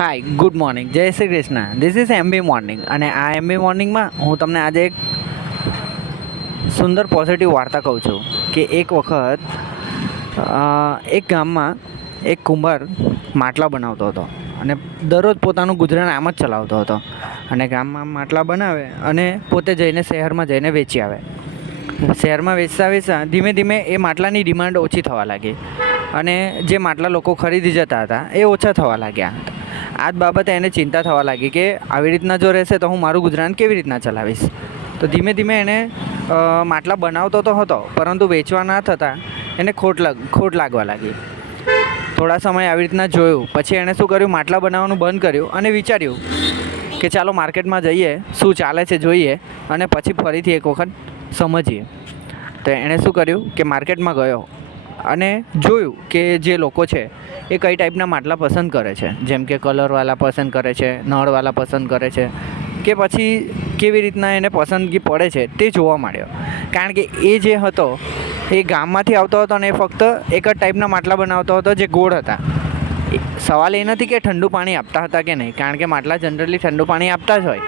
Hi good morning, Jai Shri Krishna. This is MB morning અને આ MB મોર્નિંગમાં હું તમને આજે એક સુંદર પોઝિટિવ વાર્તા કહું છું કે એક વખત એક ગામમાં એક કુંભાર માટલા બનાવતો હતો અને દરરોજ પોતાનું ગુજરાન આમ જ ચલાવતો હતો. અને ગામમાં માટલા બનાવે અને પોતે જઈને શહેરમાં જઈને વેચી આવે. શહેરમાં વેચતા વેચતા ધીમે ધીમે એ માટલાની ડિમાન્ડ ઓછી થવા લાગી અને જે માટલા લોકો ખરીદી જતા હતા એ ઓછા થવા લાગ્યા. આ જ બાબતે એને ચિંતા થવા લાગી કે આવી રીતના જો રહેશે તો હું મારું ગુજરાન કેવી રીતના ચલાવીશ. તો ધીમે ધીમે એને માટલા બનાવતો તો હતો, પરંતુ વેચવા ના થતાં એને ખોટ લાગવા લાગી. થોડા સમય આવી રીતના જોયું, પછી એણે શું કર્યું, માટલા બનાવવાનું બંધ કર્યું અને વિચાર્યું કે ચાલો માર્કેટમાં જઈએ, શું ચાલે છે જોઈએ અને પછી ફરીથી એક વખત સમજીએ. તો એણે શું કર્યું કે માર્કેટમાં ગયો અને જોયું કે જે લોકો છે એ કઈ ટાઈપના માટલા પસંદ કરે છે, જેમ કે કલરવાળા પસંદ કરે છે, નળવાળા પસંદ કરે છે, કે પછી કેવી રીતના એને પસંદગી પડે છે તે જોવા માંડ્યો. કારણ કે એ જે હતો એ ગામમાંથી આવતો હતો અને એ ફક્ત એક જ ટાઈપના માટલા બનાવતો હતો જે ગોળ હતા. સવાલ એ નથી કે ઠંડુ પાણી આપતા હતા કે નહીં, કારણ કે માટલા જનરલી ઠંડુ પાણી આપતા જ હોય,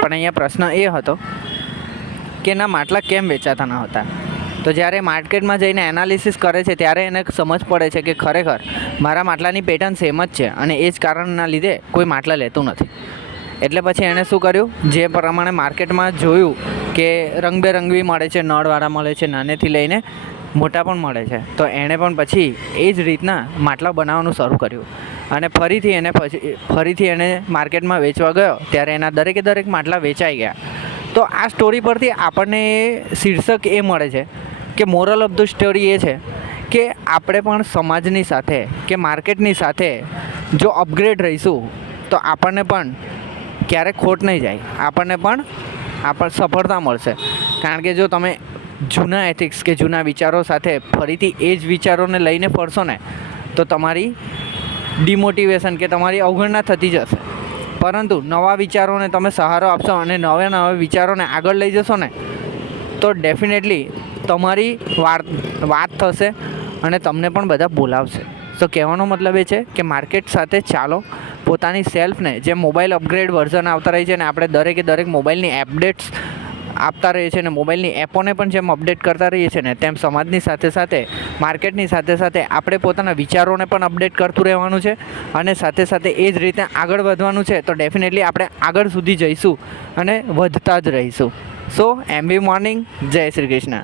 પણ અહીંયા પ્રશ્ન એ હતો કે એના માટલા કેમ વેચાતા ન હતા. તો જ્યારે માર્કેટમાં જઈને એનાલિસિસ કરે છે ત્યારે એને સમજ પડે છે કે ખરેખર મારા માટલાની પેટર્ન સેમ જ છે અને એ જ કારણના લીધે કોઈ માટલા લેતું નથી. એટલે પછી એણે શું કર્યું, જે પ્રમાણે માર્કેટમાં જોયું કે રંગબેરંગી મળે છે, નળવાળા મળે છે, નાનેથી લઈને મોટા પણ મળે છે, તો એણે પણ પછી એ જ રીતના માટલા બનાવવાનું શરૂ કર્યું. અને ફરીથી એણે માર્કેટમાં વેચવા ગયો ત્યારે એના દરેક માટલા વેચાઈ ગયા. તો આ સ્ટોરી પરથી આપણને શીર્ષક એ મળે છે કે મોરલ ઓફ ધ સ્ટોરી એ છે કે આપણે પણ સમાજની સાથે કે માર્કેટની સાથે જો અપગ્રેડ રહીશું તો આપણને પણ ક્યારેક ખોટ નહીં જાય, આપણને પણ સફળતા મળશે. કારણ કે જો તમે જૂના એથિક્સ કે જૂના વિચારો સાથે ફરીથી એ જ વિચારોને લઈને ફરશો ને તો તમારી ડિમોટિવેશન કે તમારી અવગણના થતી જશે. પરંતુ નવા વિચારોને તમે સહારો આપશો અને નવા વિચારોને આગળ લઈ જશો ને તો ડેફિનેટલી તમારી વાત થશે અને તમને પણ બધા બોલાવશે. તો કહેવાનો મતલબ એ છે કે માર્કેટ સાથે ચાલો, પોતાની સેલ્ફને, જેમ મોબાઈલ અપગ્રેડ વર્ઝન આવતા રહે છે ને આપણે દરેક મોબાઈલની અપડેટ્સ આપતા રહીએ છીએ અને મોબાઈલની એપોને પણ જેમ અપડેટ કરતા રહીએ છીએ ને તેમ સમાજની સાથે માર્કેટની સાથે આપણે પોતાના વિચારોને પણ અપડેટ કરતું રહેવાનું છે અને સાથે એ જ રીતે આગળ વધવાનું છે. તો ડેફિનેટલી આપણે આગળ સુધી જઈશું અને વધતા જ રહીશું. સો એમબી મોર્નિંગ, જય શ્રી કૃષ્ણ.